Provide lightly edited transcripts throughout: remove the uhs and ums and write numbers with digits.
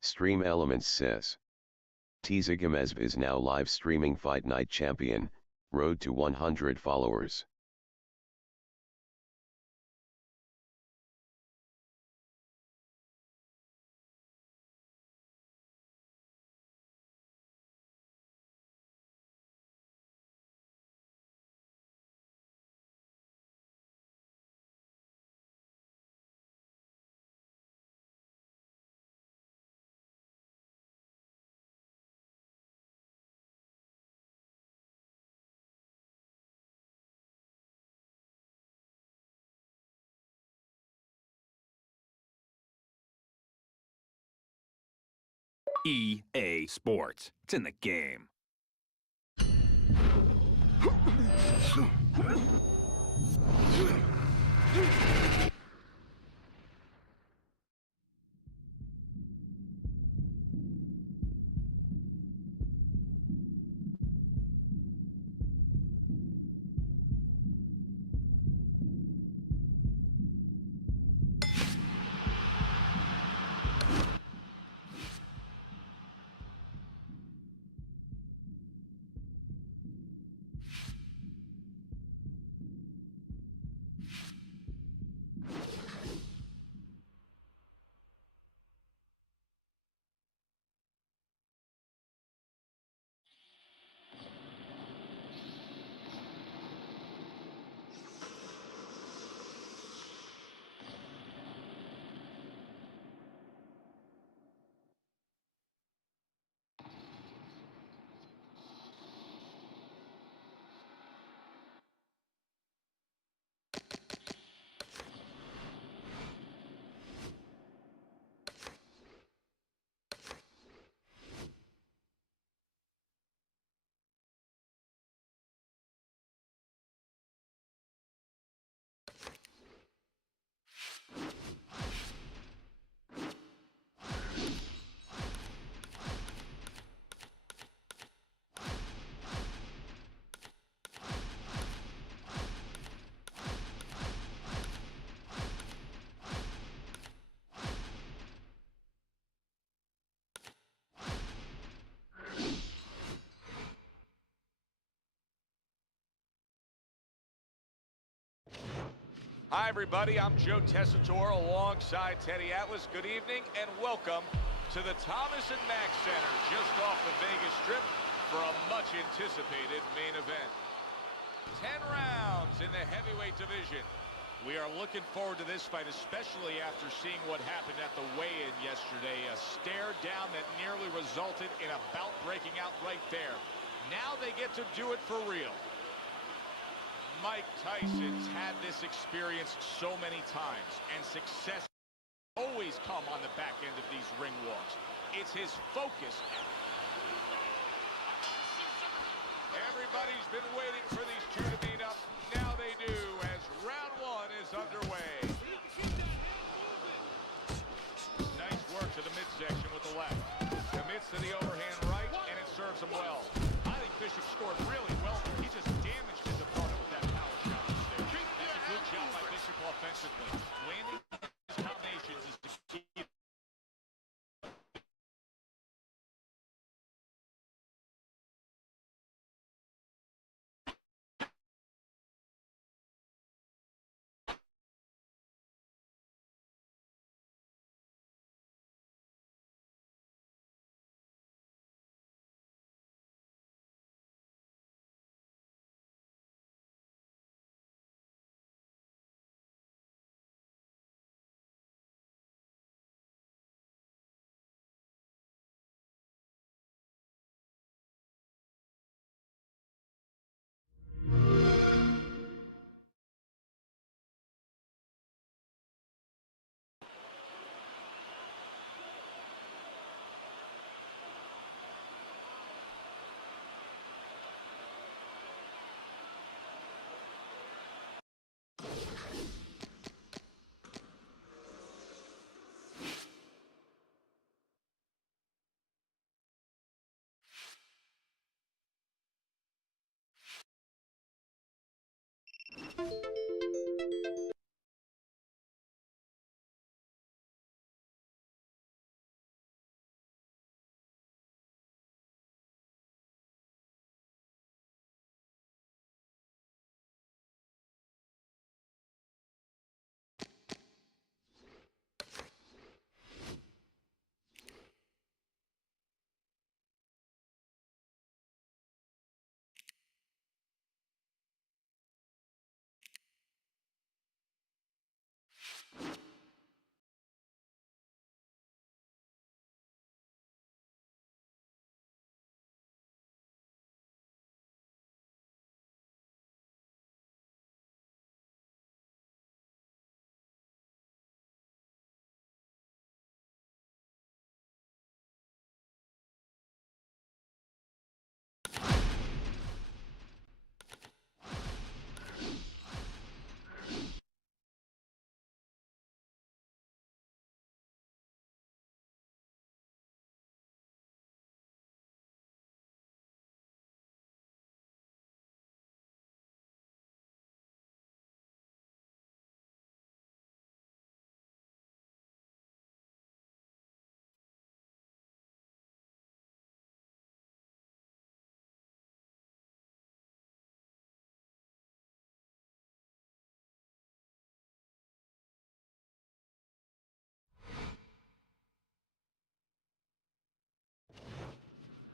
Stream Elements says. Tzagimezv is now live streaming Fight Night Champion, road to 100 followers. EA Sports. It's in the game. Hi, everybody. I'm Joe Tessitore alongside Teddy Atlas. Good evening and welcome to the Thomas & Mack Center just off the Vegas Strip for a much-anticipated main event. 10 rounds in the heavyweight division. We are looking forward to this fight, especially after seeing what happened at the weigh-in yesterday. A stare down that nearly resulted in a bout breaking out right there. Now they get to do it for real. Mike Tyson's had this experience so many times, and success always come on the back end of these ring walks. It's his focus. Everybody's been waiting for these two to meet up. Now they do, as round one is underway. Nice work to the midsection with the left. Commits to the overhand right, and it serves him well. I think Bishop scored really well there. He just damaged his opponent with that power shot there. That's a good job by Bishop offensively. Landing his combinations is the key.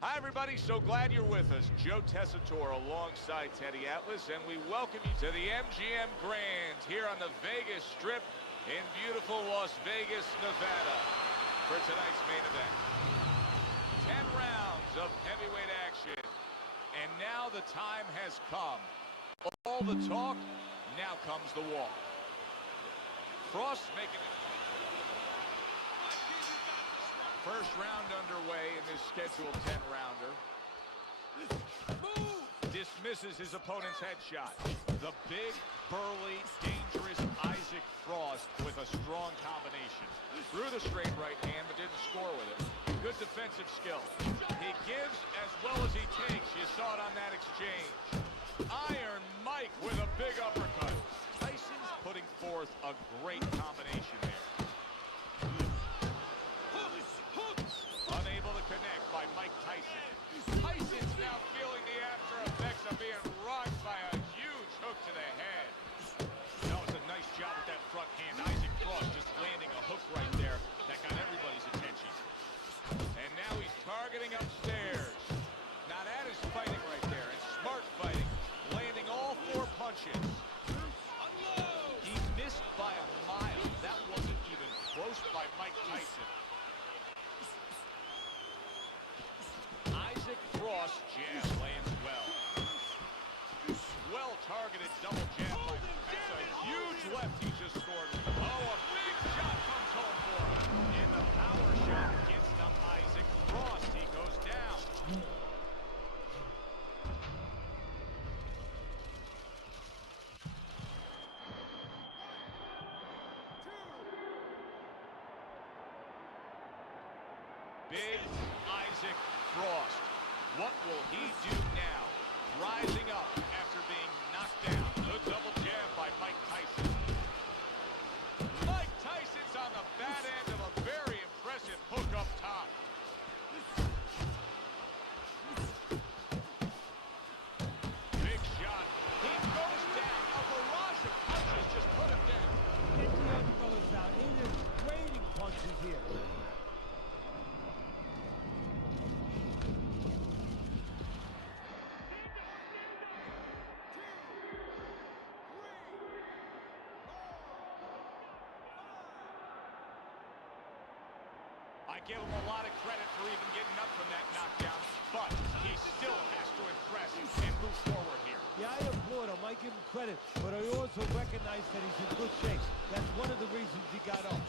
Hi, everybody. So glad you're with us. Joe Tessitore alongside Teddy Atlas, and we welcome you to the MGM Grand here on the Vegas Strip in beautiful Las Vegas, Nevada, for tonight's main event. 10 rounds of heavyweight action, and now the time has come. All the talk, now comes the walk. Frost making it. First round underway in this scheduled 10-rounder. Dismisses his opponent's headshot. The big, burly, dangerous Isaac Frost with a strong combination. Threw the straight right hand, but didn't score with it. Good defensive skill. He gives as well as he takes. You saw it on that exchange. Iron Mike with a big uppercut. Tyson's putting forth a great combination there. Unable to connect by Mike Tyson. Tyson's now feeling the after effects of being rocked by a huge hook to the head. That was a nice job with that front hand. Isaac Frost just landing a hook right there that got everybody's attention. And now he's targeting upstairs. Now that is fighting right there. It's smart fighting. Landing all 4 punches. He missed by a mile. That wasn't even close by Mike Tyson. Isaac Frost jab lands well. Well-targeted double jab. That's a huge left he just scored. Oh, a big shot comes home for him. And the power shot gets to Isaac Frost. He goes down. Big Isaac Frost. What will he do now? Rising up after being knocked down. Good double jab by Mike Tyson. Mike Tyson's on the bad end of a very impressive hook up top. Big shot. He goes down. A barrage of punches just put him down. Get the young fellas out. It is raining punches here. I give him a lot of credit for even getting up from that knockdown, but he still has to impress and move forward here. Yeah, I applaud him. I give him credit, but I also recognize that he's in good shape. That's one of the reasons he got up.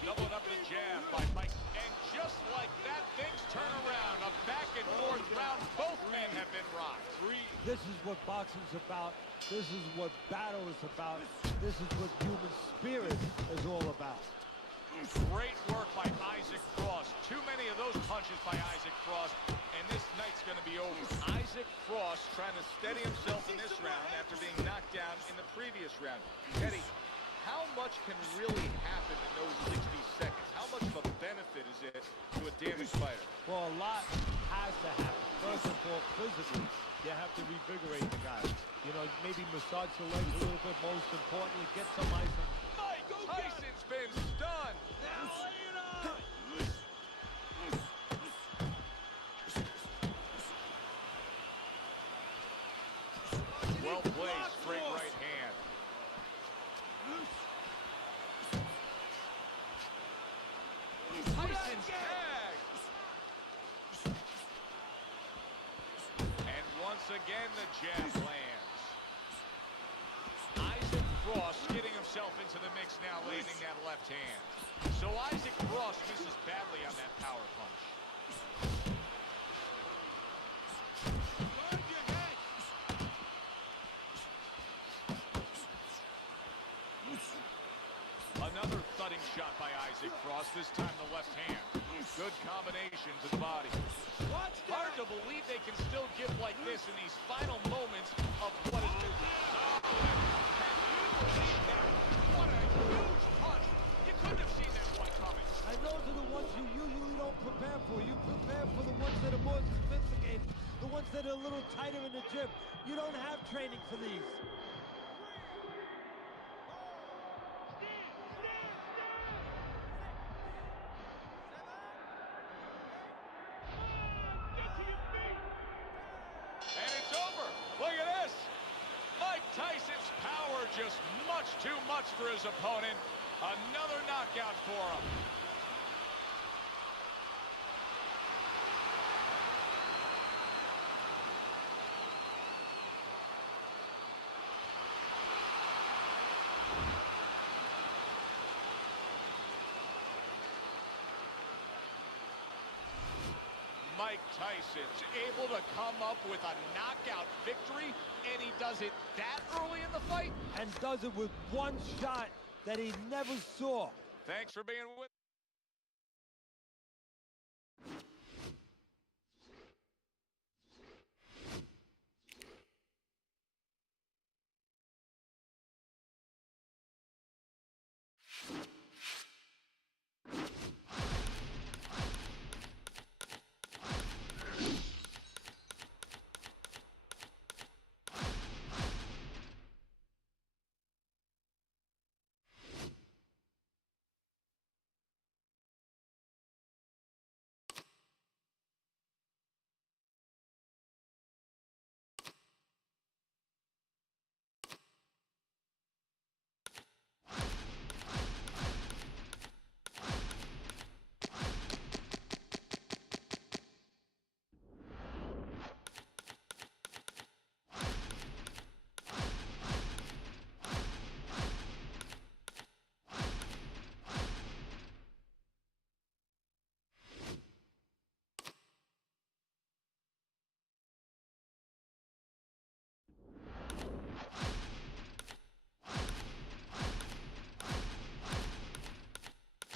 Doubling up the jab by Mike, and just like that, things turn around. A back and forth round. Both men have been rocked. This is what boxing's about. This is what battle is about. This is what human spirit is all about. Great work by Isaac Frost. Too many of those punches by Isaac Frost, and this night's going to be over. Isaac Frost trying to steady himself in this round after being knocked down in the previous round. Teddy, how much can really happen in those 60 seconds? How much of a benefit is it to a damaged fighter? Well, a lot has to happen. First of all, physically, you have to revigorate the guy. You know, maybe massage the legs a little bit. Most importantly, get some ice on. Mike Tyson's been stunned. Now lay it on! Well played, straight right hand. Tyson's tag. And once again, the jab lands. Isaac Frost getting himself into the mix now, landing that left hand. So Isaac Frost misses badly on that power punch. Another thudding shot by Isaac Frost, this time the left hand. Good combination to the body. Hard to believe they can still give like this in these final moments of what has been solid. Can you believe that? What a huge punch. You couldn't have seen that one coming. And those are the ones you usually don't prepare for. You prepare for the ones that are more sophisticated, the ones that are a little tighter in the gym. You don't have training for these. just much too much for his opponent. Another knockout for him. Mike Tyson's able to come up with a knockout victory, and he does it that early in the fight. And does it with one shot that he never saw. Thanks for being with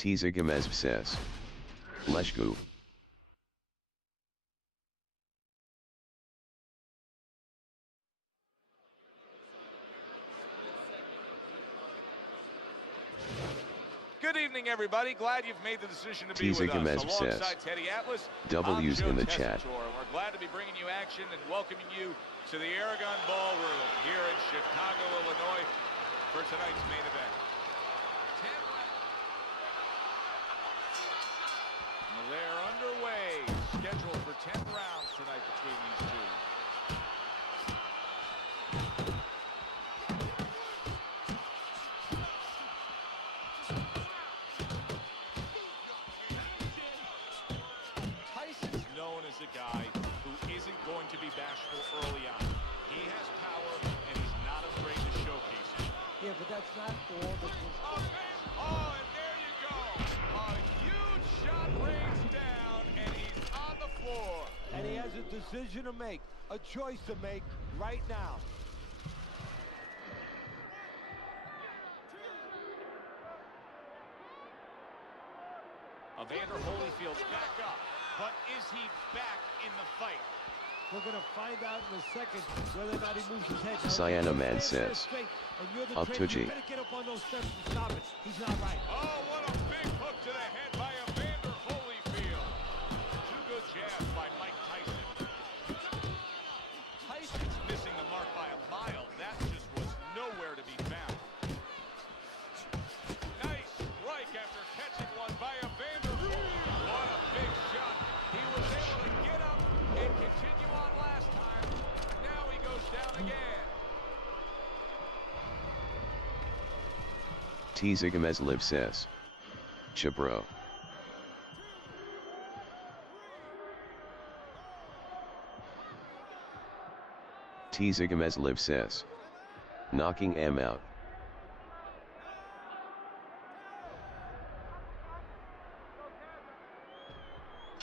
Tzygomez says. Leshku. Good evening, everybody. Glad you've made the decision to be with Tzygomez us. says. Alongside Teddy Atlas, W's I'm Joe in the chat. Tessitore, and we're glad to be bringing you action and welcoming you to the Aragon Ballroom here in Chicago, Illinois, for tonight's main event. They're underway, scheduled for 10 rounds tonight between these two. Tyson's known as a guy who isn't going to be bashful early on. He has power, and he's not afraid to showcase it. Yeah, but that's not all that Oh, and there you go. A huge shot rains down, and he's on the floor. And he has a decision to make, a choice to make right now. Evander Holyfield's back up, but is he back in the fight? We're going to find out in a second whether or not he moves his head. Sayana Man says. Up to G. You better get up on those steps and stop it. He's not right. Oh, what a big hook to the head by Evander Holyfield. Two good jabs by Mike Tyson. Tyson's missing the mark by a mile. That just was nowhere to be found. Nice strike after catching one by Evander Holyfield. What a big shot. He was able to get up and continue on last time. Now he goes down again. Tzygomez Live says. Chabro. Tzygomez Live says. Knocking M out.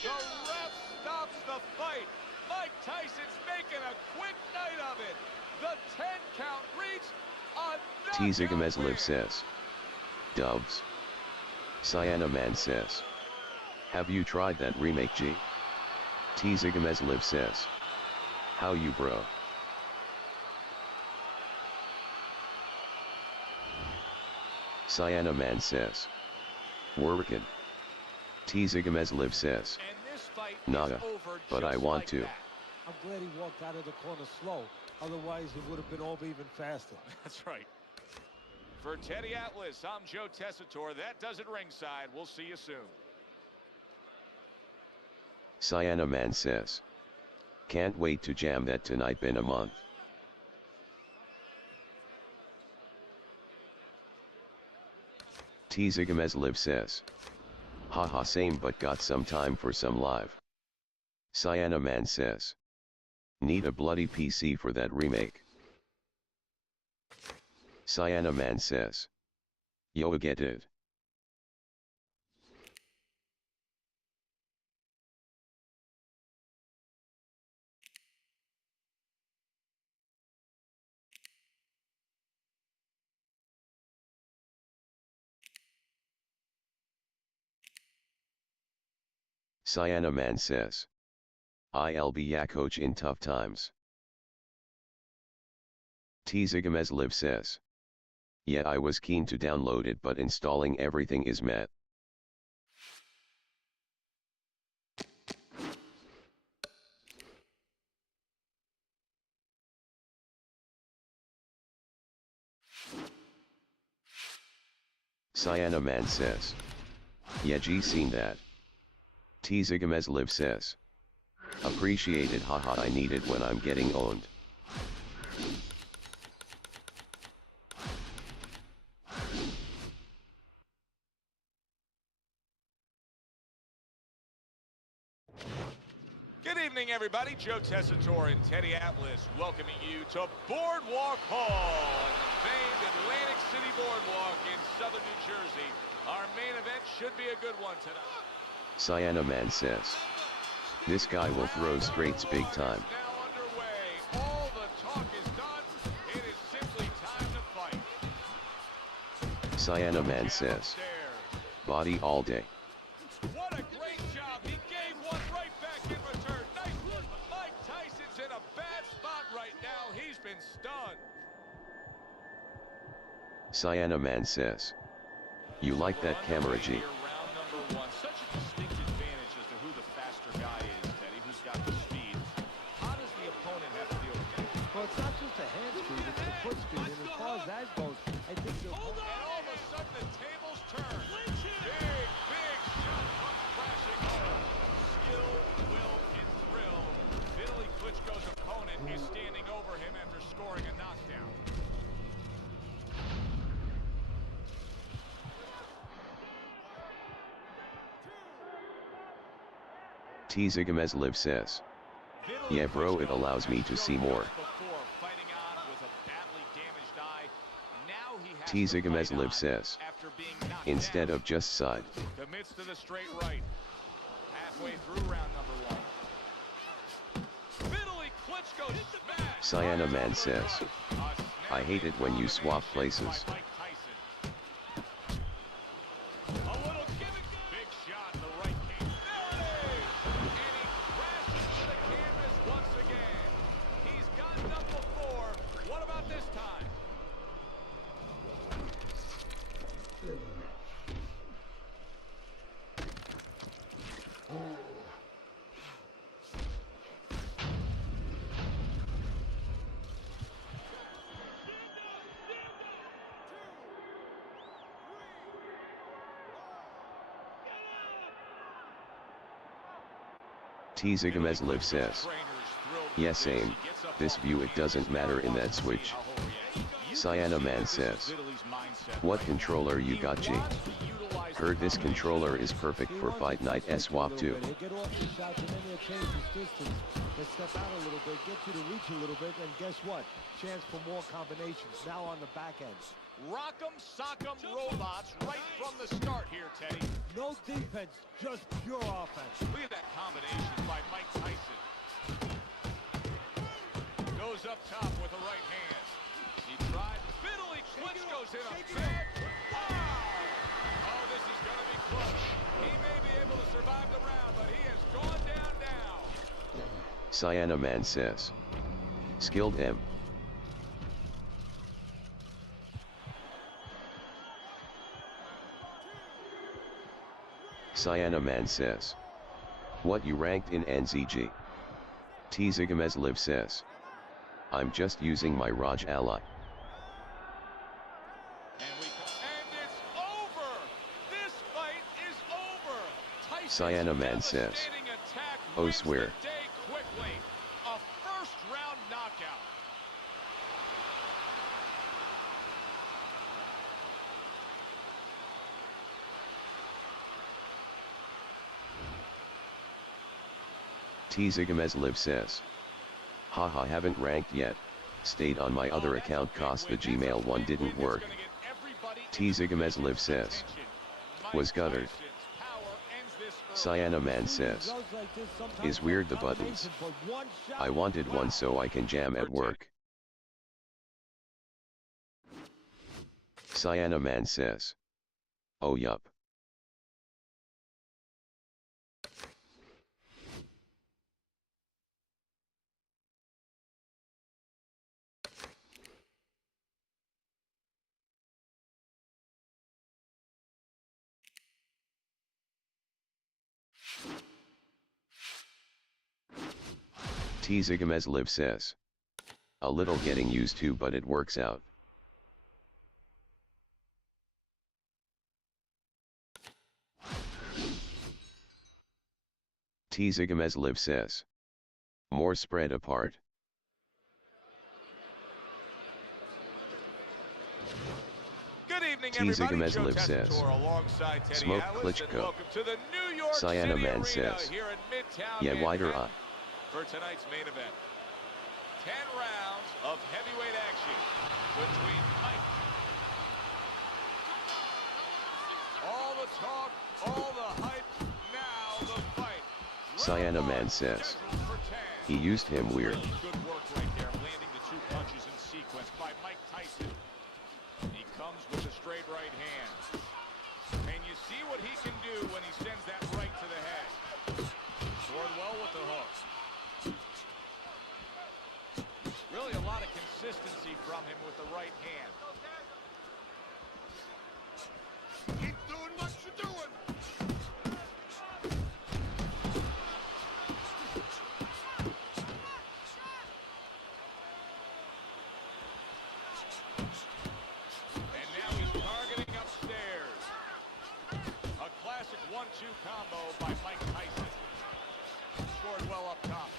The ref stops the fight. Mike Tyson's making a quick night of it. The 10 count reached. Tzygomez Live says. Dubs. Sayana Man says. Have you tried that remake G? Tzygomez Live says. How you bro? Sayana Man says. Workin. Tzygomez Live says. And this fight Nada, is over but I just want like to. that. I'm glad he walked out of the corner slow. Otherwise, it would have been over even faster. That's right. For Teddy Atlas, I'm Joe Tessitore. That does it ringside. We'll see you soon. Sayana Man says. Can't wait to jam that tonight. Been a month. Tzigomezliv says. Haha, same, but got some time for some live. Cyana Man says. Need a bloody PC for that remake. Cyana Man says. Yo, get it. Cyana Man says. I'll be ya coach in tough times. Tzigomezliv says. Yeah, I was keen to download it, but installing everything is met. Cyana Man says. Yeah, G seen that. Tzigomezliv says. Appreciate it, haha, I need it when I'm getting owned. Good evening, everybody. Joe Tessitore and Teddy Atlas welcoming you to Boardwalk Hall and the famed Atlantic City Boardwalk in southern New Jersey. Our main event should be a good one tonight. Cyana Man says. This guy will throw straights big time. Now underway. All the talk is done. It is simply time to fight. Cyana Man says. Body all day. What a great job. He gave one right back in return. Nice one. Mike Tyson's in a bad spot right now. He's been stunned. Cyana Man says. You like that camera, G? Round number one. Such a distinct advantage as to who the faster guy is, Teddy. Who's got the speed? How does the opponent have to deal with that? Well, it's not just the hand speed, it's the foot speed. And as far as that goes, I think the And all of a sudden the tables turn. Big shot comes crashing home. Skill, will, and thrill. Vitaly Klitschko's opponent is standing over him after scoring a knockdown. Tzigomezliv says. Yeah, bro, it allows me to see more. Tzigomezliv says. Instead of just side. Commits to the straight right. Halfway through round number one. Vitaly Klitschko smash. Cyana Man says. I hate it when you swap places. A little gimmick. Big shot in the right cage. There it is! And he crashes to the canvas once again. He's gotten up before. What about this time? Tzigomezliv says. Yes, same. This view it doesn't matter in that switch. Cyana Man says. What controller you got, G? Heard this controller is perfect for Fight Night SWAP 2. They get off the shots and then they change his distance. They step out a little bit, get you to reach a little bit, and guess what? Chance for more combinations now on the back end. Rock'em sock'em robots right from the start here, Teddy. No defense, just pure offense. Look at that combination by Mike Tyson. Goes up top with the right hand. He tried. Vitaly Klitschko's in a bad. Wow! Oh, this is going to be close. He may be able to survive the round, but he has gone down now. Cyana Man says. Skilled M. Cyana Man says. What you ranked in NZG? Tzigomezliv says. I'm just using my Raj ally. And it's over! This fight is over! Tyson's Cyana Man says. devastating attack Oh, wins swear. the day quickly. A first-round knockout. Tzigomezliv says. Haha, haven't ranked yet, stayed on my other account cause the Gmail one didn't work. Tzigomezliv says. Was guttered. Sienna Man says. Is weird the buttons. I wanted one so I can jam at work. Sienna Man says. Oh yup. Tzigomezliv says. A little getting used to, but it works out. Tzigomezliv says. More spread apart. Good evening, everybody. Tzigomezliv says. Smoke Klitschko. Sienna Man says. Yeah, wider eye. For tonight's main event. 10 rounds of heavyweight action between Mike. All the talk, all the hype, now the fight. Sienna Man says. He used him weird. Good work right there, landing the 2 punches in sequence by Mike Tyson. He comes with a straight right hand. And you see what he can do when he sends that right to the head. Scored well with the hook. Really a lot of consistency from him with the right hand. Keep doing what you're doing. And now he's targeting upstairs. A classic 1-2 combo by Mike Tyson. Scored well up top.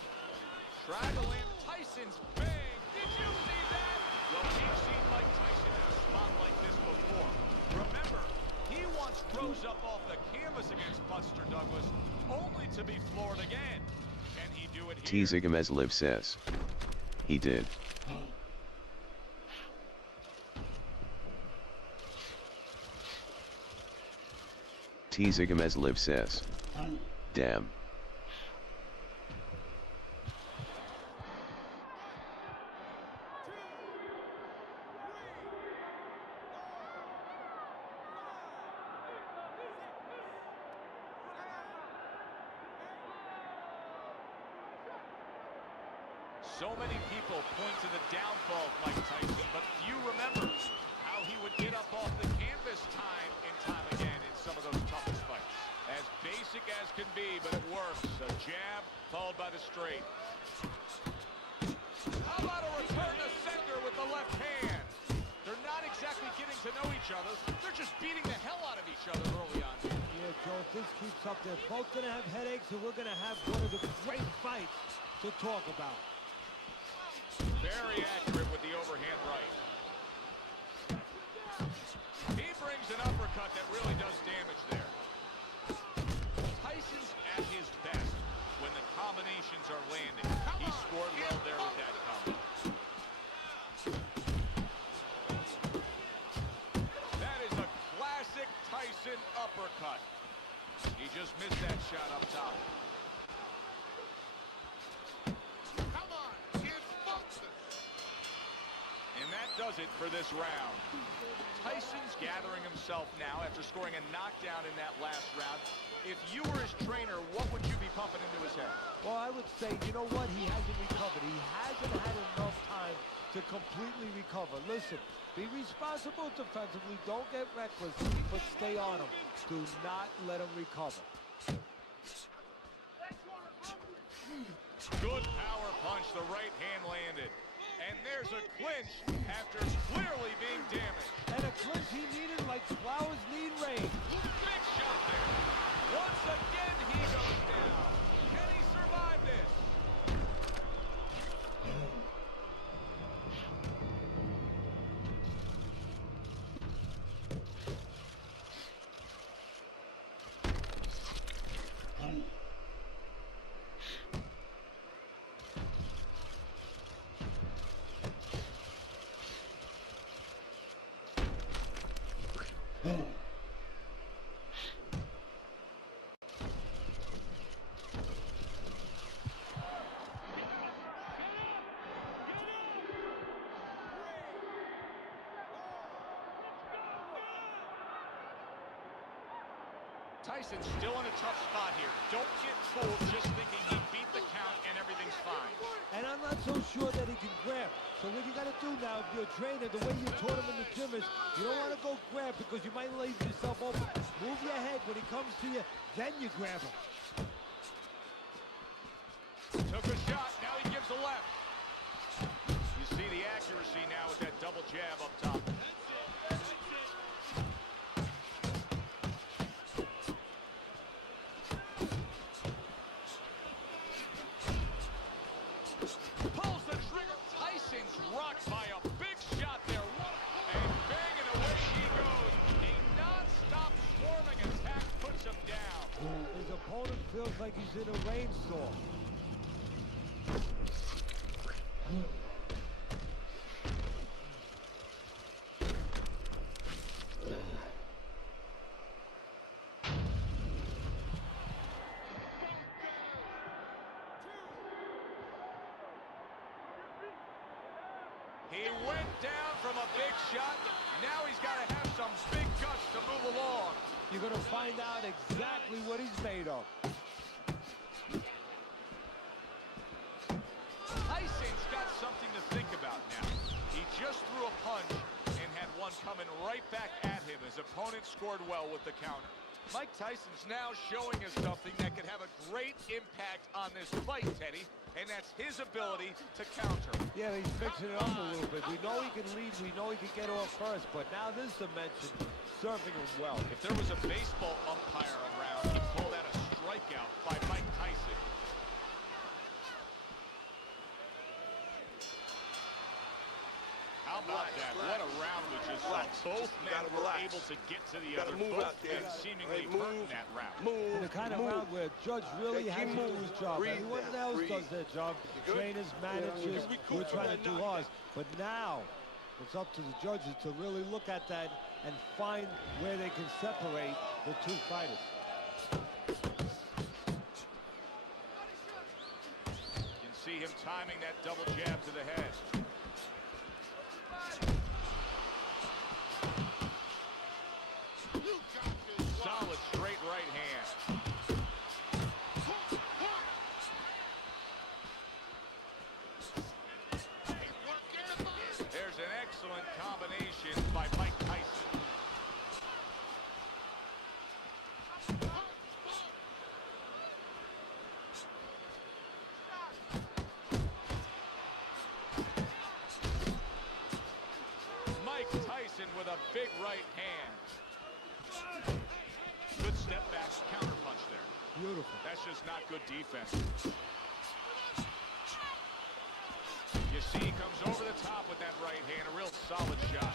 Tried to land Tyson's bang. Did you see that? Well, we've seen Mike Tyson in a spot like this before. Remember, he once rose up off the canvas against Buster Douglas, only to be floored again. Can he do it here? Tzigomezliv says. He did. Tzigomezliv says. Damn. So many people point to the downfall of Mike Tyson, but few remember how he would get up off the canvas time and time again in some of those toughest fights. As basic as can be, but it works. A jab followed by the straight. How about a return to sender with the left hand? They're not exactly getting to know each other. They're just beating the hell out of each other early on. Yeah, Joe, if this keeps up, they're both going to have headaches, and we're going to have one of the great fights to talk about. Very accurate with the overhand right. He brings an uppercut that really does damage there. Tyson's at his best when the combinations are landing. He scored well there with that combo. That is a classic Tyson uppercut. He just missed that shot up top. And that does it for this round. Tyson's gathering himself now after scoring a knockdown in that last round. If you were his trainer, what would you be pumping into his head? Well, I would say, you know what? He hasn't recovered. He hasn't had enough time to completely recover. Listen, be responsible defensively. Don't get reckless, but stay on him. Do not let him recover. Good power punch. The right hand landed. And there's a clinch after clearly being damaged. And a clinch he needed like flowers need rain. Big shot there. Once again, he goes down. Can he survive this? Tyson's still in a tough spot here. Don't get fooled just thinking he beat the count and everything's fine. And I'm not so sure that he can grab. So what you got to do now, if you're a trainer, the way you taught him in the gym is you don't want to go grab because you might leave yourself open. Move your head when he comes to you, then you grab him. Took a shot, now he gives a left. You see the accuracy now with that double jab up top. Pulls the trigger. Tyson's rocked by a big shot there. And banging away he goes. A non-stop swarming attack puts him down. His opponent feels like he's in a rainstorm. He went down from a big shot. Now he's got to have some big guts to move along. You're going to find out exactly what he's made of. Tyson's got something to think about now. He just threw a punch and had one coming right back at him. His opponent scored well with the counter. Mike Tyson's now showing us something that could have a great impact on this fight, Teddy, and that's his ability to counter. Yeah, he's fixing it up a little bit. We know he can lead, we know he can get off first, but now this dimension, serving him well. If there was a baseball umpire around, he'd call that a strikeout by Mike Tyson. How about that? What a round we just saw. Both men were able to get to the other. Both men seemingly hurt in that round. In the kind of round where Judge really has to do his job. Everyone else does their job. Trainers, managers, we're trying to do ours. But now, it's up to the judges to really look at that and find where they can separate the two fighters. You can see him timing that double jab to the head. Solid straight right hand. There's an excellent combination by Mike Tyson. Mike Tyson with a big right hand. Good step back counter punch there. Beautiful. That's just not good defense. You see he comes over the top with that right hand, a real solid shot.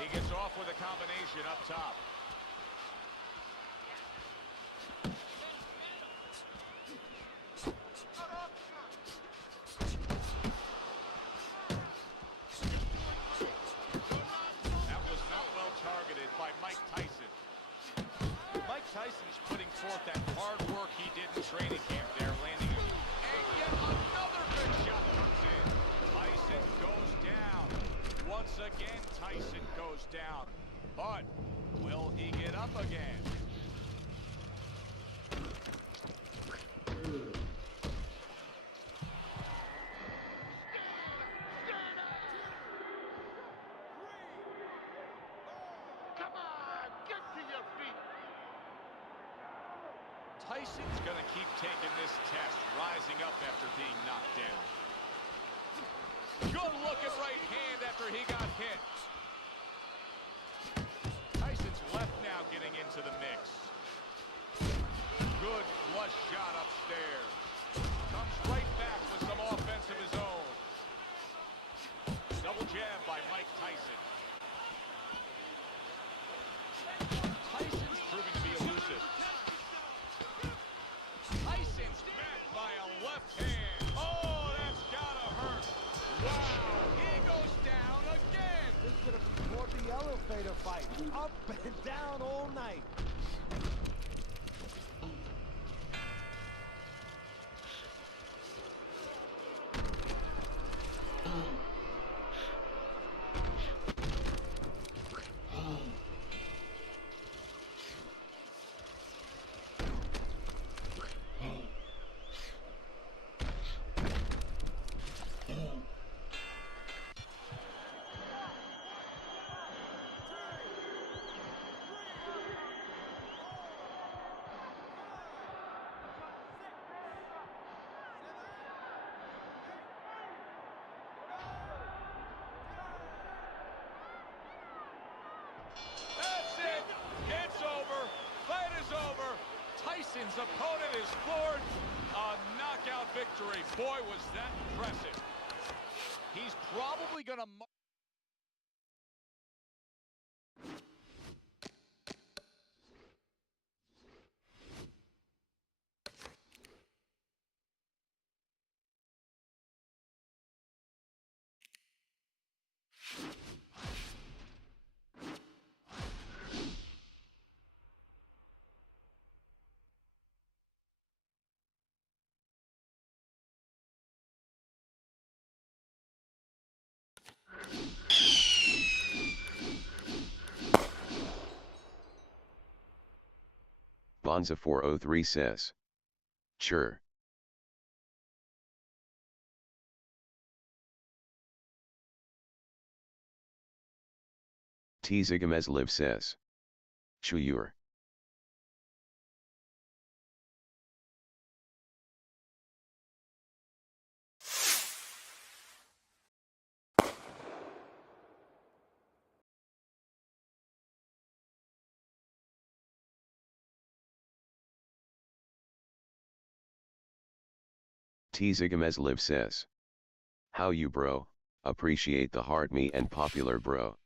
He gets off with a combination up top. By Mike Tyson. Mike Tyson's putting forth that hard work he did in training camp there, landing it. And yet another big shot comes in. Tyson goes down. Once again, Tyson goes down. But will he get up again? Tyson's going to keep taking this test, rising up after being knocked down. Good looking right hand after he got hit. Tyson's left now getting into the mix. Good flush shot upstairs. Comes right back with some offense of his own. Double jab by Mike Tyson. Tyson's proving to be elusive. Tyson's met by a left hand. Oh, that's gotta hurt. Wow, he goes down again. This is going to be toward the elevator fight. Up and down all night. Tyson's opponent is floored. A knockout victory. Boy, was that impressive. He's probably going to... Bonza 403 says. Sure. T Zigamesliv says. Chuyur. T Zigamesliv says. How you bro, appreciate the hard me and popular bro.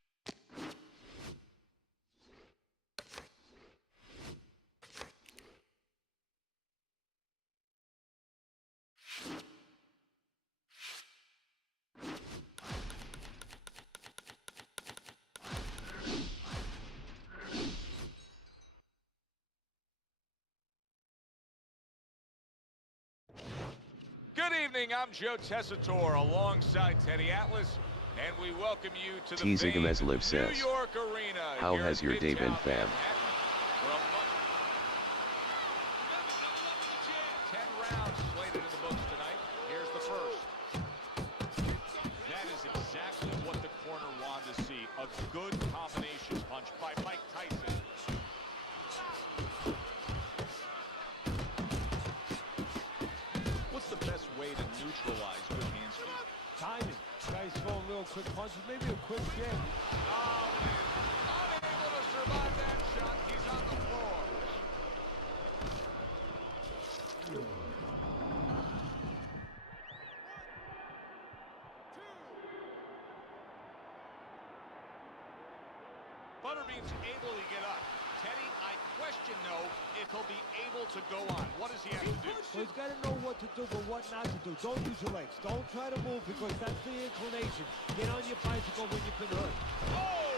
Good evening, I'm Joe Tessitore alongside Teddy Atlas, and we welcome you to the T Zigamesliv New says. York Arena. How here has in your day been, Midtown fam? Manhattan. From 10 rounds slated in the books tonight. Here's the first. That is exactly what the corner wanted to see. A good combination punch by Mike Tyson. What's the best way to neutralize good hand speed? Timing. Guys throwing real quick punches, maybe a quick jab. Oh, man. Unable to survive that shot. He's on the floor. Butterbean's able to get up. Teddy, I question, though, if he'll be able to go on. What does he have to do? Well, he's got to know what to do, but what not to do. Don't use your legs. Don't try to move because that's the inclination. Get on your bicycle when you've been hurt. Oh!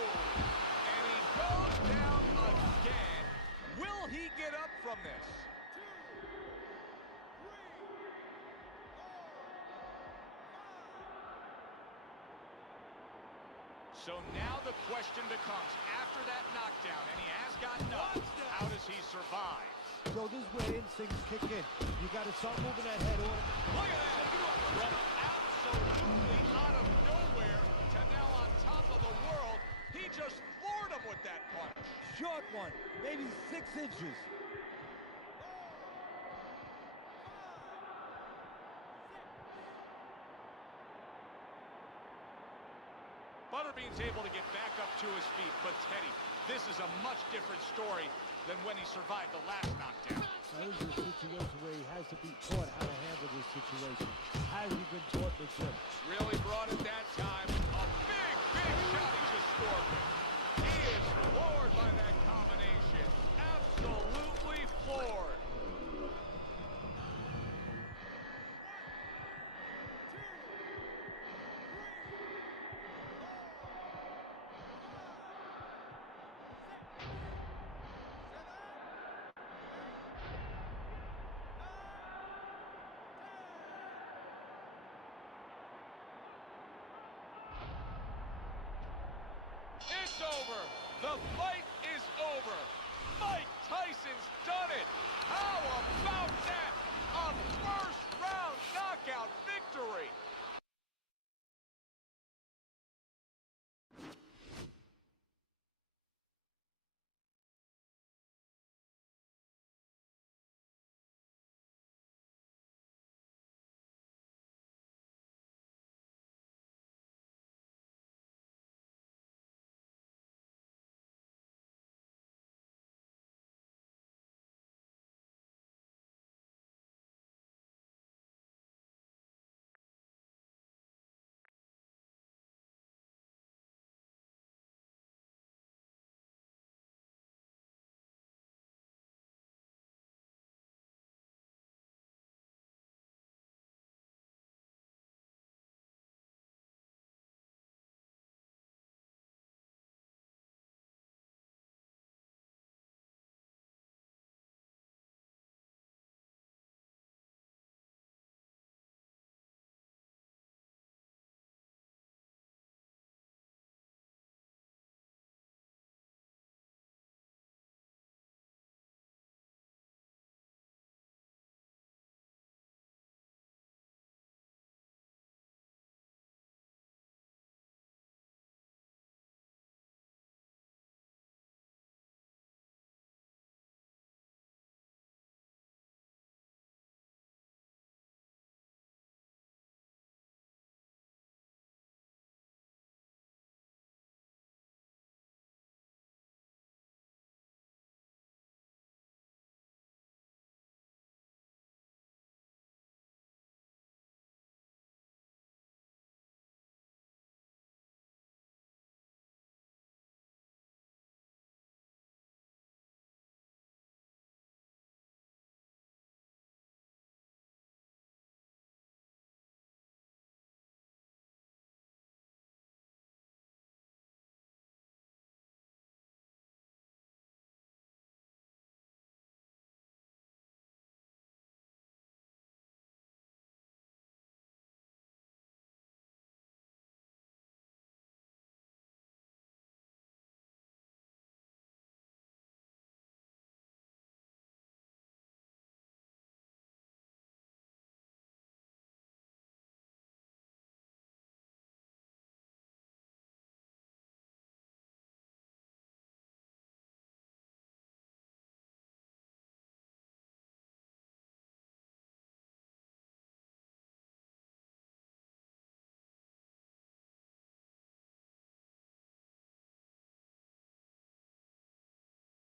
And he goes down again. Will he get up from this? So now the question becomes, after that knockdown, and he has gotten up, how does he survive? So this is where instincts kick in. You got to start moving that head on. Look at that! From absolutely out of nowhere to now on top of the world, he just floored him with that punch. Short one, maybe 6 inches. Butterbean's able to get back up to his feet, but Teddy, this is a much different story than when he survived the last knockdown. Now, this is a situation where he has to be taught how to handle this situation. Has he been taught the gym? Really brought it that time. A big, big shot he just scored with. He is floored by that combination. Absolutely floored. It's over. The fight is over. Mike Tyson's done it. How about that? A first round knockout victory.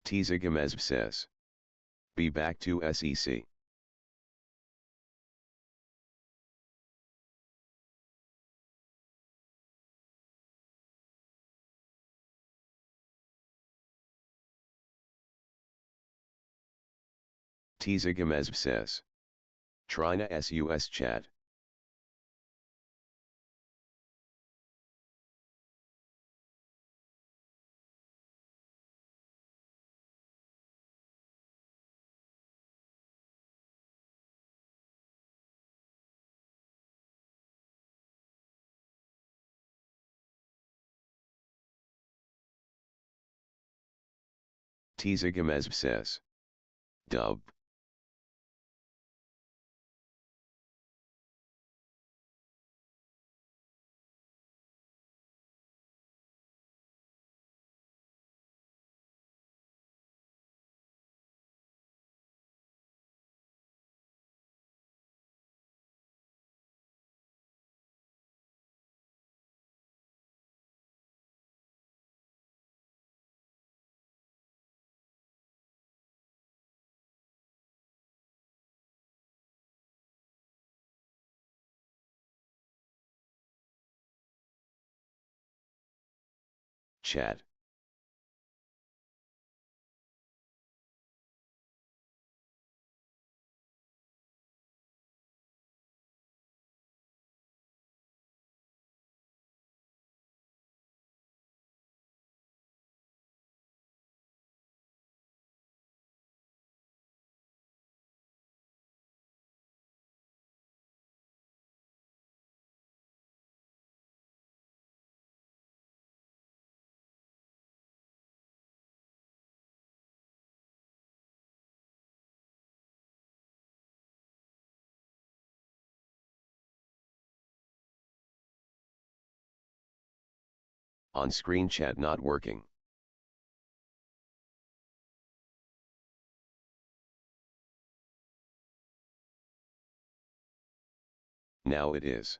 Tzigomez says. Be back to SEC. Tzigomez says. Trina SUS chat. Tzigomez says. Dub. Chat. On screen chat not working. Now it is.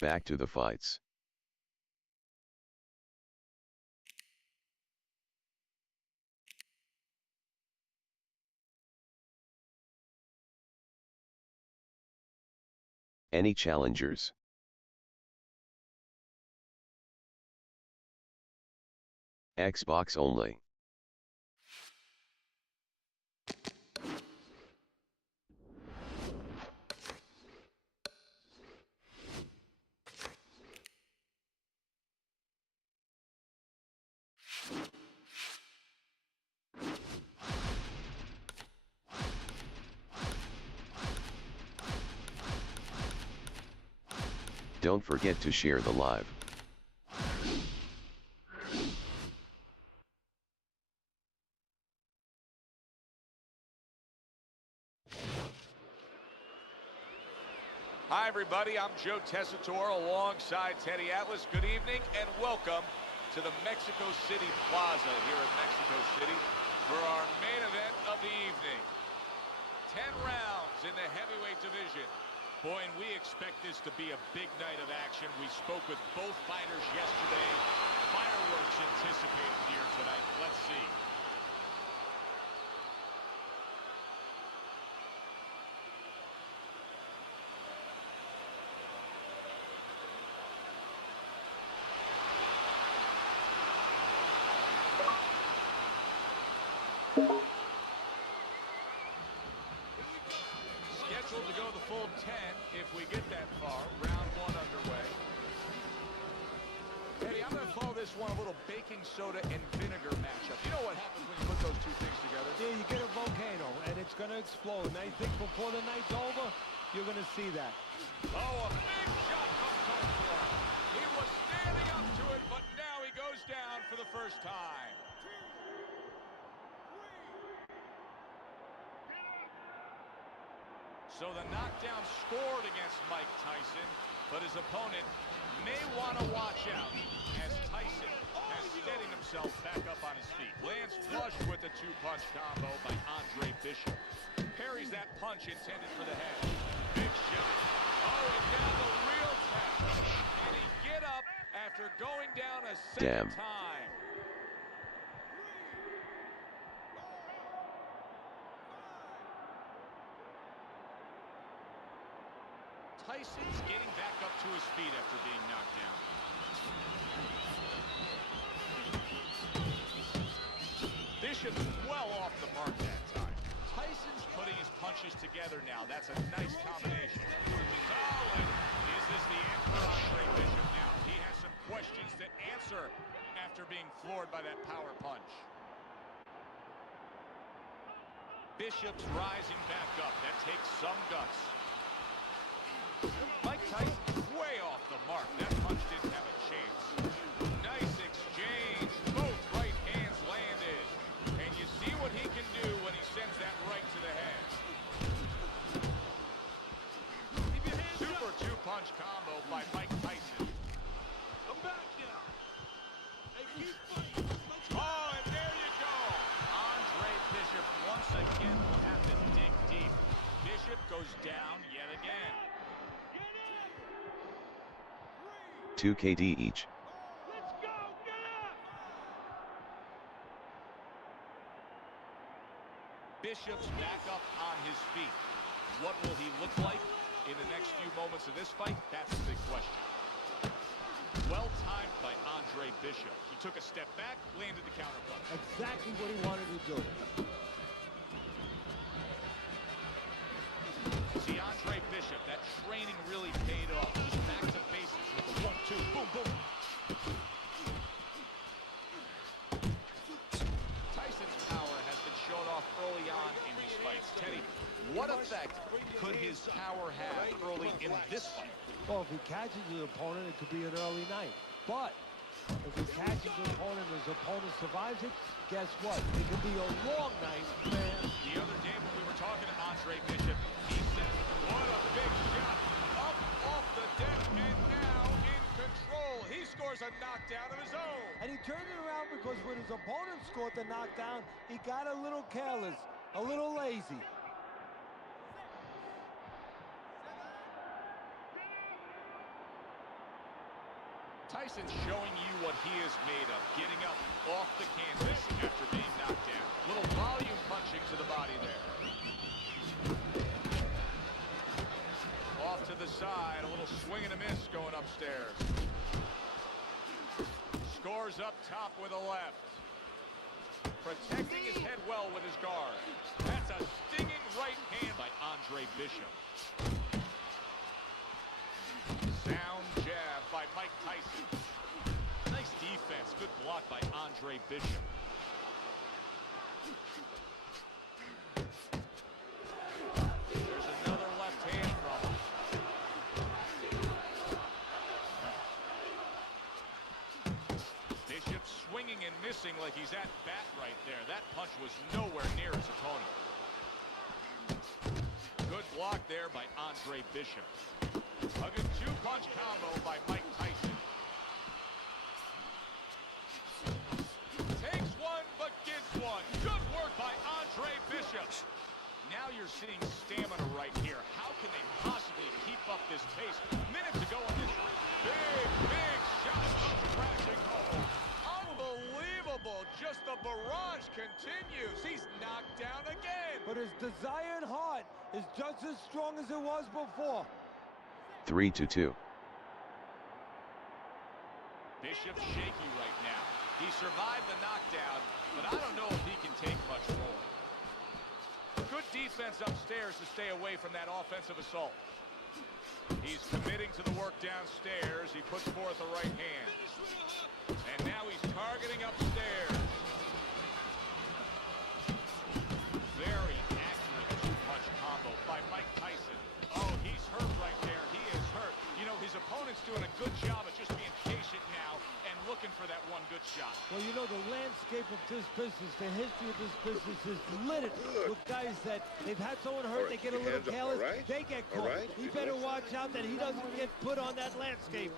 Back to the fights. Any challengers? Xbox only. Don't forget to share the live. Hi, everybody. I'm Joe Tessitore alongside Teddy Atlas. Good evening and welcome to the Mexico City Plaza here in Mexico City for our main event of the evening. 10 rounds in the heavyweight division. Boy, and we expect this to be a big night of action. We spoke with both fighters yesterday. Fireworks anticipated here tonight. Let's see. Scheduled to go the full 10 if we get that far. Round one underway. Eddie, I'm going to call this one a little baking soda and vinegar matchup. You know what happens when you put those two things together? Yeah, you get a volcano, and it's going to explode. And I think before the night's over, you're going to see that. Oh, a big shot comes home for him. He was standing up to it, but now he goes down for the first time. So the knockdown scored against Mike Tyson, but his opponent may want to watch out as Tyson has steadied himself back up on his feet. Lands flush with the two-punch combo by Andre Bishop. Parries that punch intended for the head. Big shot. Oh, and now the real test. Can he get up after going down a second time? Tyson's getting back up to his feet after being knocked down. Bishop's well off the mark that time. Tyson's putting his punches together now. That's a nice combination. Solid. Is this the end for Andre Bishop now? He has some questions to answer after being floored by that power punch. Bishop's rising back up. That takes some guts. Mike Tyson way off the mark. That punch didn't have a chance. Nice exchange. Both right hands landed. And you see what he can do when he sends that right to the head. Super two-punch combo by Mike Tyson. Come back now. Oh, and there you go. Andre Bishop once again will have to dig deep. Bishop goes down yet again. 2 KD each. Let's go, get up! Bishop's back up on his feet. What will he look like in the next few moments of this fight? That's the big question. Well timed by Andre Bishop. He took a step back, landed the counterpunch. Exactly what he wanted to do. See, Andre Bishop, that training really paid off. He's back to basics with the 1-2, boom, boom. Tyson's power has been shown off early on in these fights. Teddy, what effect could his power have early in this fight? Well, if he catches his opponent, it could be an early night. But if he catches his opponent and his opponent survives it, guess what? It could be a long night, man. The other day when we were talking to Andre Bishop, he said, what a big shot. Up off the deck and now in control. He scores a knockdown of his own. And he turned it around because when his opponent scored the knockdown, he got a little careless, a little lazy. Tyson's showing you what he is made of, getting up off the canvas after being knocked down. Little volume punching to the body there. Off to the side, a little swing and a miss going upstairs. Scores up top with a left. Protecting his head well with his guard. That's a stinging right hand by Andre Bishop. Sound jab by Mike Tyson. Nice defense. Good block by Andre Bishop. There's another left hand from him. Bishop swinging and missing like he's at bat right there. That punch was nowhere near his opponent. Good block there by Andre Bishop. A good two-punch combo by Mike Tyson. Takes one, but gives one. Good work by Andre Bishop. Now you're seeing stamina right here. How can they possibly keep up this pace? Minutes ago on this big shot comes crashing home. Unbelievable. Just the barrage continues. He's knocked down again. But his desire and heart is just as strong as it was before. 3-2. Bishop's shaky right now. He survived the knockdown, but I don't know if he can take much more. Good defense upstairs to stay away from that offensive assault. He's committing to the work downstairs. He puts forth the right hand. And now he's targeting upstairs. Very accurate two-punch combo by Mike Tyson. Oh, he's hurt right there. He is hurt. You know, his opponent's doing a good job of just being patient now and looking for that one good shot. Well, you know, the landscape of this business, the history of this business is littered with guys that they've had someone hurt, they get a little careless, they get caught. He better watch out that he doesn't get put on that landscape.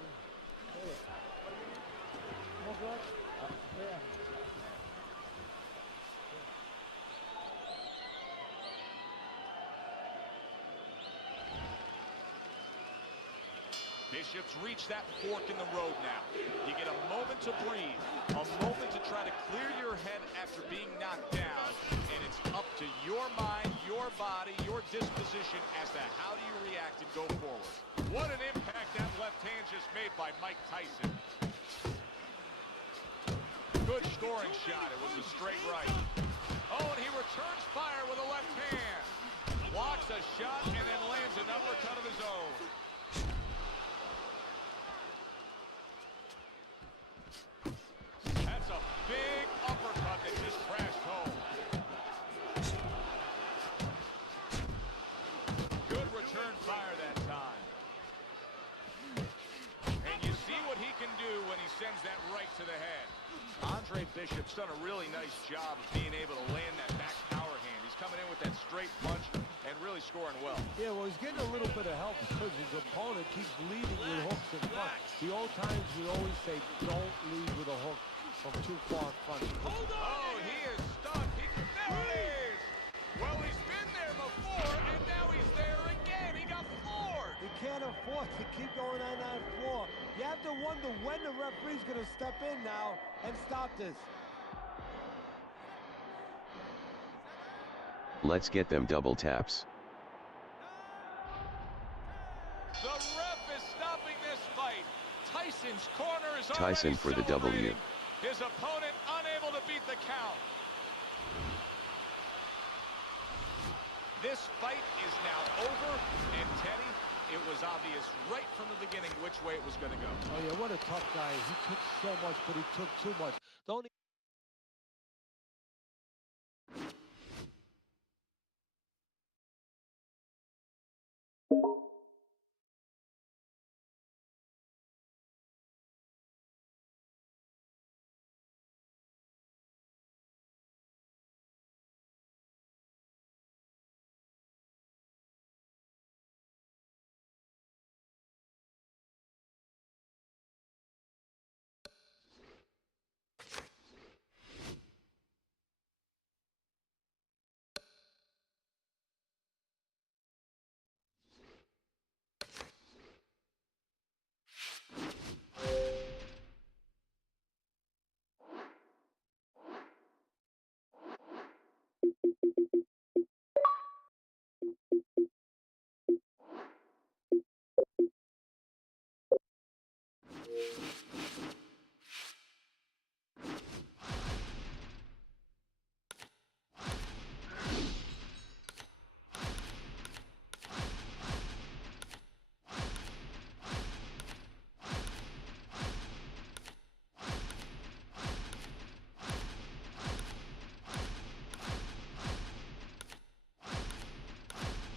Bishop's reached that fork in the road now. You get a moment to breathe, a moment to try to clear your head after being knocked down, and it's up to your mind, your body, your disposition as to how do you react and go forward. What an impact that left hand just made by Mike Tyson. Good scoring shot. It was a straight right. Oh, and he returns fire with a left hand. Blocks a shot and then lands an uppercut of his own. That's a big uppercut that just crashed home. Good return fire that time. And you see what he can do when he sends that right to the head. Andre Bishop's done a really nice job of being able to land that back power hand. He's coming in with that straight punch and really scoring well. Yeah, well, he's getting a little bit of help because his opponent keeps leading with hooks in front. The old times we always say, don't lead with a hook from too far in front. Oh, he is stuck. There it is. Well, he's been there before, and now he's there again. He got floored. He can't afford to keep going on that floor. You have to wonder when the referee's going to step in now and stop this. Let's get them double taps. The ref is stopping this fight. Tyson's corner is Tyson for the W. celebrating. His opponent unable to beat the count. This fight is now over, and Teddy, it was obvious right from the beginning which way it was going to go. Oh, yeah, what a tough guy. He took so much, but he took too much. The only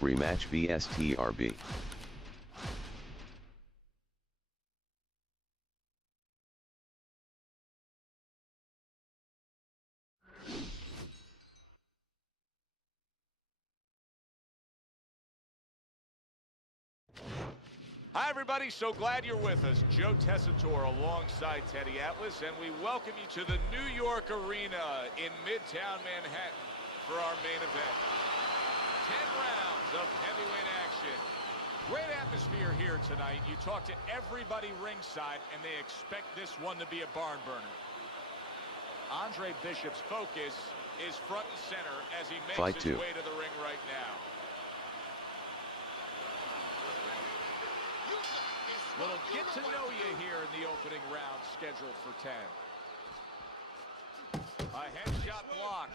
Rematch vs TRB. Hi, everybody. So glad you're with us. Joe Tessitore alongside Teddy Atlas, and we welcome you to the New York Arena in Midtown Manhattan for our main event. 10 rounds of heavyweight action. Great atmosphere here tonight. You talk to everybody ringside, and they expect this one to be a barn burner. Andre Bishop's focus is front and center as he makes Fight his two. way to the ring right now. We'll get to know you here in the opening round scheduled for 10. A headshot block.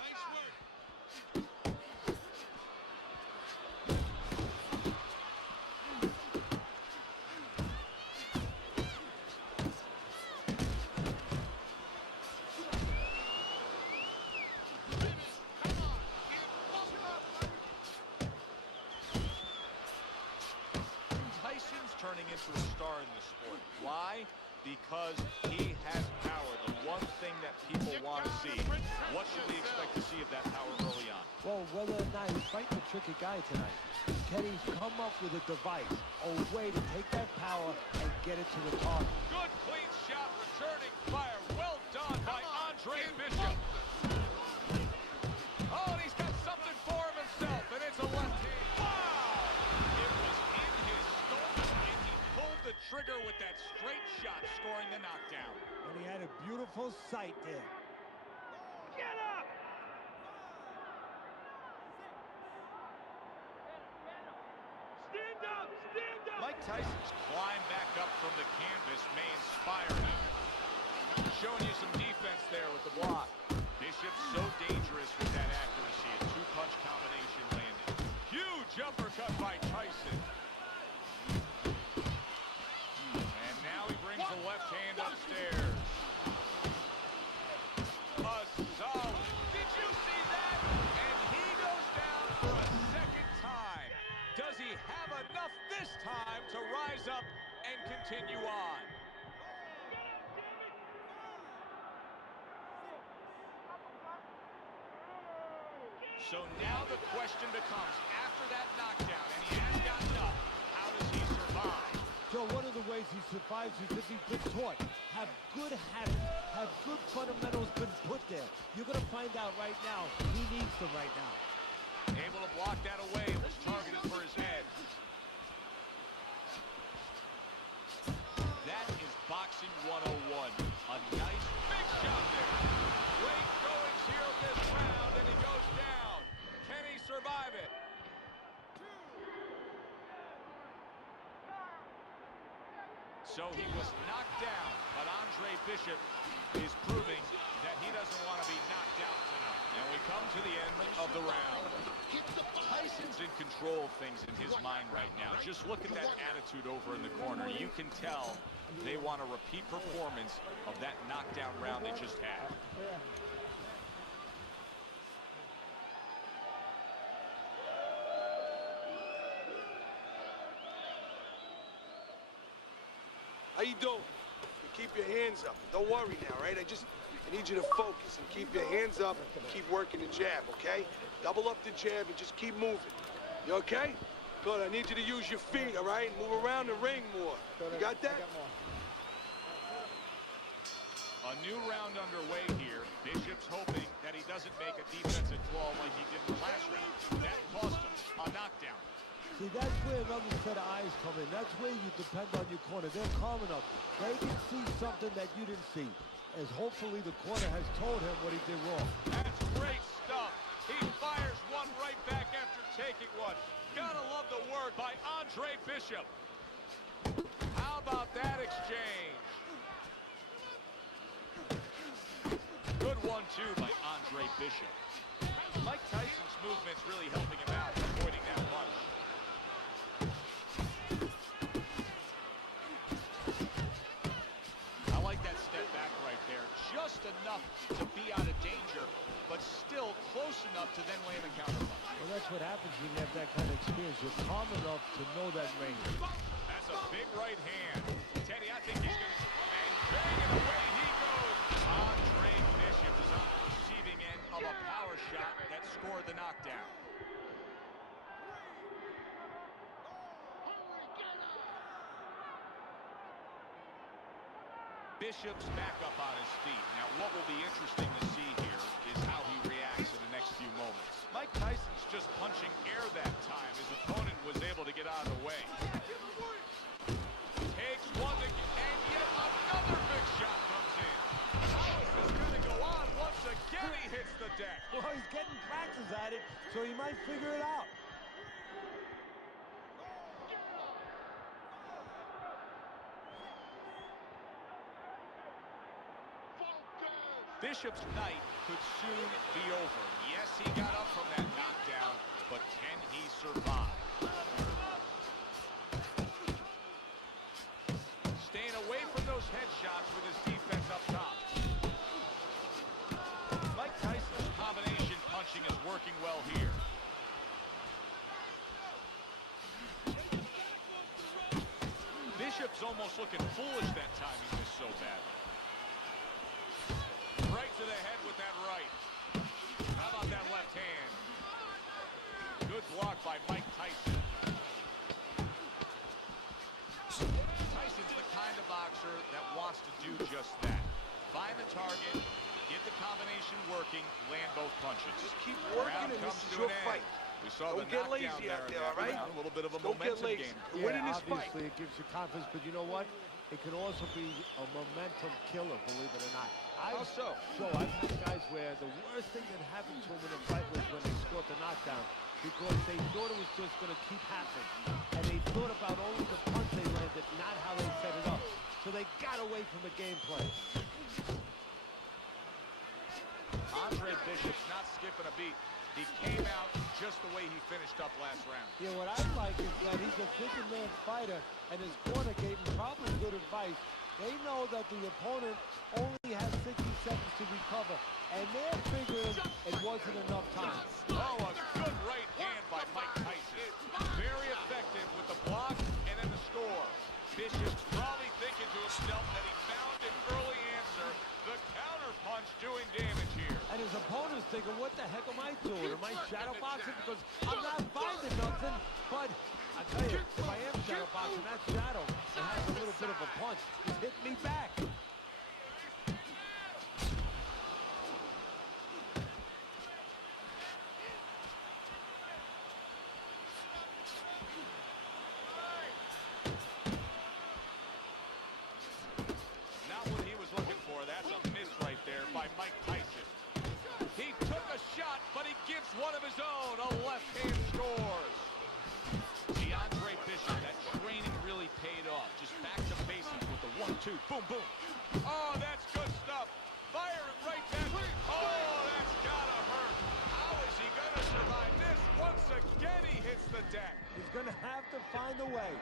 Tyson's turning into a star in the sport. Why? Because he has power, the one thing that people want to see. What should we expect to see of that power early on? Well, whether or not he's fighting a tricky guy tonight, Kenny's come up with a device, a way to take that power and get it to the target. Good clean shot, returning fire. Well done by Andre Bishop. Oh, and he's got something for himself, and it's a left hand. Wow! It was in his stance, and he pulled the trigger with that straight shot, scoring the knockdown. And he had a beautiful sight there. Get up! Stand up! Stand up! Mike Tyson's climb back up from the canvas may inspire him. Showing you some defense there with the block. Bishop's so dangerous with that accuracy. A two-punch combination landed. Huge uppercut by Tyson. And now he brings the left hand upstairs. A solid. Did you see that? And he goes down for a second time. Does he have enough this time to rise up and continue on? So now the question becomes, after that knockdown, and he has gotten up, how does he survive? Joe, one of the ways he survives is if he's been taught. Have good habits, have good fundamentals been put there. You're going to find out right now he needs them right now. Able to block that away. It was targeted for his head. That is boxing 101. A nice big shot there. Great goings here this round, and he goes down. Can he survive it? So he was knocked down, but Andre Bishop is proving that he doesn't want to be knocked out tonight. And we come to the end of the round. Tyson's in control of things in his mind right now. Just look at that attitude over in the corner. You can tell they want a repeat performance of that knockdown round they just had. How you doing? You keep your hands up. Don't worry now, right? I need you to focus and keep your hands up. Keep working the jab, okay? Double up the jab and just keep moving. You okay? Good. I need you to use your feet, all right? Move around the ring more. You got that? A new round underway here. Bishop's hoping that he doesn't make a defensive flaw like he did in the last round. That cost him a knockdown. See, that's where another set of eyes come in. That's where you depend on your corner. They're calm enough. They can see something that you didn't see. As hopefully the corner has told him what he did wrong. That's great stuff. He fires one right back after taking one. Gotta love the work by Andre Bishop. How about that exchange? Good 1-2 by Andre Bishop. Mike Tyson's movement's really helping him out, avoiding that punch. I like that step back right there. just enough to be out of danger, but still close enough to then land a counterpunch. Well, that's what happens when you have that kind of experience. You're calm enough to know that range. That's a big right hand. Teddy, I think he's going to... And bang, and away he goes. Andre Bishop is on the receiving end of a power shot that scored the knockdown. Bishop's back up on his feet. Now, what will be interesting to see here is how he reacts in the next few moments. Mike Tyson's just punching air that time. His opponent was able to get out of the way. Takes one, and yet another big shot comes in. How is this going to go on? Once again, he hits the deck. Well, he's getting practice at it, so he might figure it out. Bishop's night could soon be over. Yes, he got up from that knockdown, but can he survive? Staying away from those headshots with his defense up top. Mike Tyson's combination punching is working well here. Bishop's almost looking foolish that time he missed so bad. Right to the head with that right. How about that left hand? Good block by Mike Tyson. Tyson's the kind of boxer that wants to do just that. Find the target, get the combination working, land both punches. Just keep working, and this is your fight. We saw Don't the get knockdown lazy out there, there, all right? A little bit of a Don't get momentum lazy. gain. Winning this fight. Obviously, it gives you confidence, but you know what? It can also be a momentum killer, believe it or not. How so? I've had guys where the worst thing that happened to them in a fight was when they scored the knockdown, because they thought it was just going to keep happening. And they thought about only the punch they landed, not how they set it up. So they got away from the game plan. Andre Bishop's not skipping a beat. He came out just the way he finished up last round. Yeah, what I like is that he's a thinking man fighter, and his corner gave him probably good advice. They know that the opponent only has 60 seconds to recover, and they're figuring it wasn't enough time. Oh, a good right hand by Mike Tyson. Very effective with the block and then the score. Bishop's probably thinking to himself that he found an early answer. The counter punch doing damage here. And his opponent's thinking, what the heck am I doing? Am I shadow boxing? Because I'm not finding nothing. But I tell you, if I am shadow boxing, that shadow, it has a little bit of a punch. It's hitting me back. Not what he was looking for. That's a miss right there by Mike Tyson. He took a shot, but he gives one of his own. A left hand scores. DeAndre Bishop, that training really paid off. Just back to basics with the 1-2. Boom, boom. Oh, that's good stuff. Firing right back. Oh, that's gotta hurt. How is he gonna survive this? Once again, he hits the deck. He's going to have to find a way.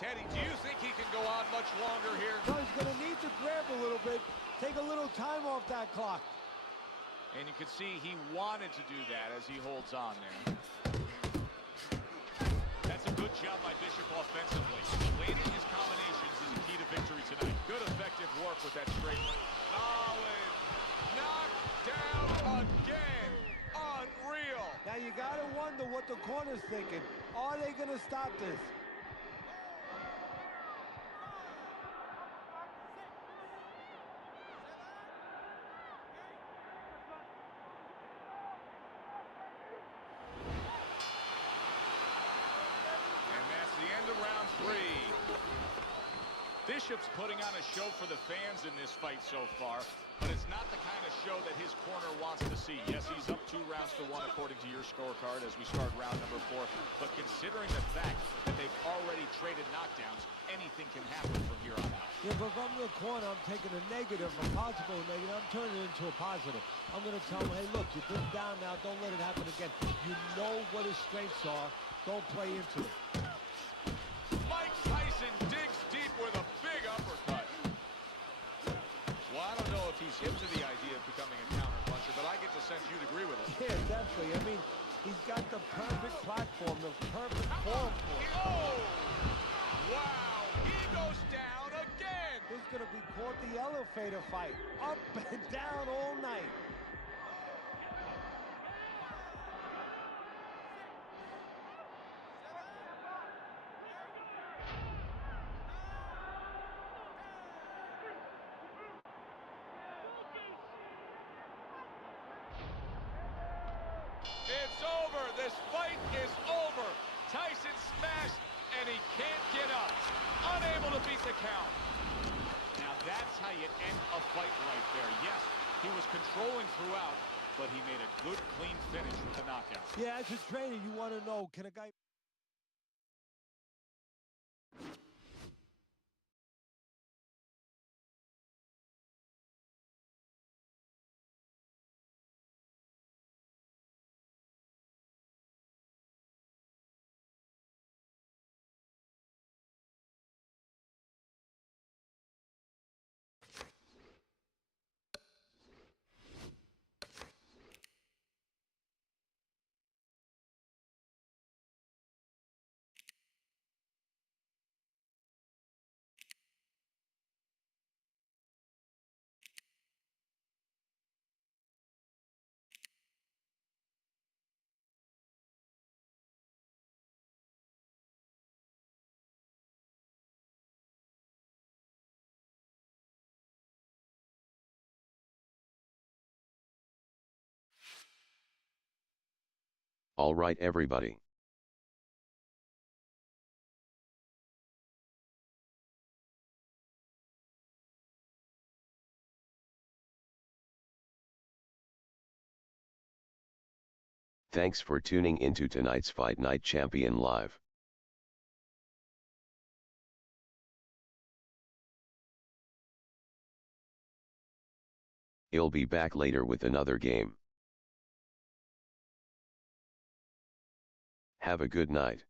Teddy, do you think he can go on much longer here? So he's going to need to grab a little bit, take a little time off that clock. And you can see he wanted to do that as he holds on there. That's a good job by Bishop offensively. Landing his combinations is a key to victory tonight. Good effective work with that straight leg. Solid. Knocked down again. Unreal. Now you got to wonder what the corner's thinking. Are they going to stop this? Round 3. Bishop's putting on a show for the fans in this fight so far, but it's not the kind of show that his corner wants to see. Yes, he's up 2 rounds to 1 according to your scorecard as we start round number 4, but considering the fact that they've already traded knockdowns, anything can happen from here on out. Yeah, but if I'm in the corner, I'm taking a negative, a possible negative, I'm turning it into a positive. I'm going to tell him, hey, look, you've been down now, don't let it happen again. You know what his strengths are, don't play into them. Mike Tyson digs deep with a big uppercut. Well, I don't know if he's hip to the idea of becoming a counter puncher, but I get the sense you'd agree with him. Yeah, definitely. I mean, he's got the perfect platform, the perfect form for it. Oh! Wow! He goes down again! This is going to be called the elevator fight. Up and down all night. It's over. This fight is over. Tyson smashed, and he can't get up. Unable to beat the count. Now that's how you end a fight right there. Yes, he was controlling throughout, but he made a good, clean finish with the knockout. Yeah, as a trainer, you want to know, can a guy... All right, everybody. Thanks for tuning into tonight's Fight Night Champion Live. I'll be back later with another game. Have a good night.